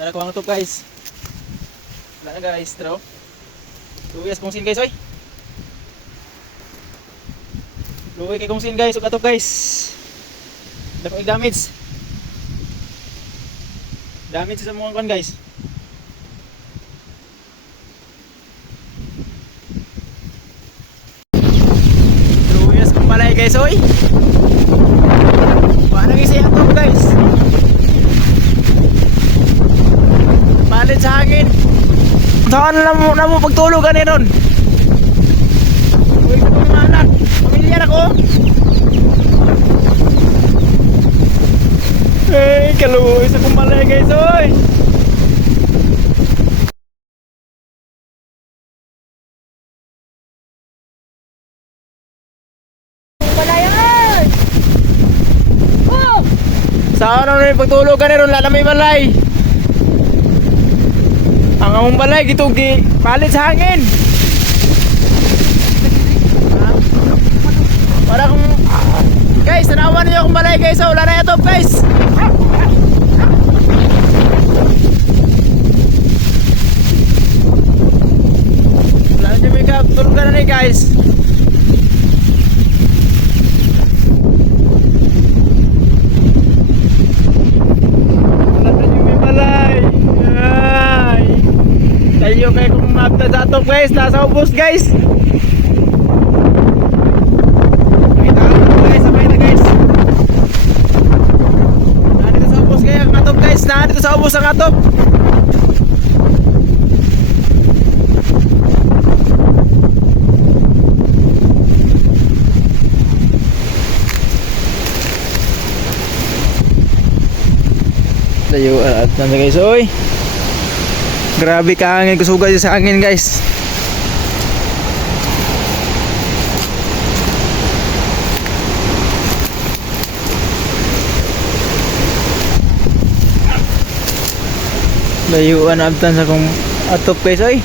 Nara ko ang to guys. Wala na guys, draw. Luwes kung sin guys, oy. Luwes kay kung sin guys, ug ato guys. Dako damage. Damage sa mga kan guys. Luwes kung malay guys, oy. Wala nang isa ato guys. Malit sa hangin. Saan na mo pagtulugan eh ron? Uy, ito mga anak. Pamilya na ko. Eh, kaluoy sa kumalay guys, oy. Balayan! Oh! Saan na yung pagtulugan eh ron? Lala may balay. Ang among balay gitugi palit sa hangin. Para kung guys, tanawan niyo akong balay guys. Wala na ito guys. Wala na dyan may kaptulugan na ni guys. Wala na dyan may balay. Ay. Tayo kayo kung mapta sa ato guys. Nasa ubos guys. Pakita ka na guys. Sabay na guys. Nandito sa ubos kayo ang atop guys. Nandito sa ubos ang atop. Tayo at nanda guys. Oy. Grabe ka angin, kusuga sa angin guys. Layuan abtan sa kong atop guys oy.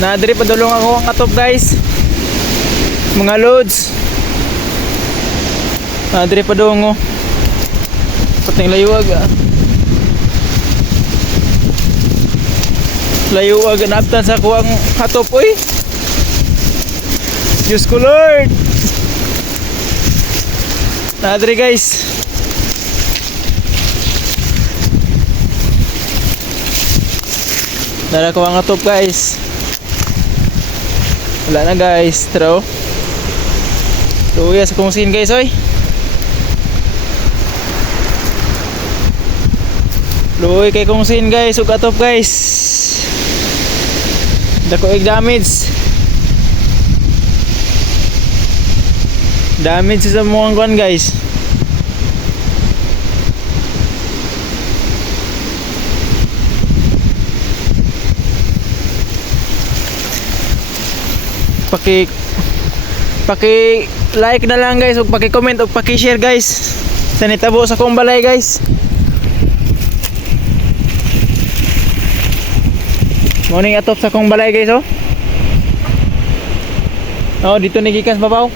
Nadiri padulong ako ang atop guys. Mga loads. Nadiri padungo. Pating layuag ah. Layuag naptan sa kuwang atop oy. Diyos ko Lord. Nadiri guys. Nara ko ang atop guys. Wala na guys, throw. Luya sa kung sin guys, oy. Luya kay kung sin guys, ug atop guys. Dako ig damage. Damage sa mga kuan guys. Paki like na lang guys ug paki comment ug paki share guys sa nitabo sa kong balay guys. Morning atop sa kong balay guys oh. Oh dito ni gikan sa babaw.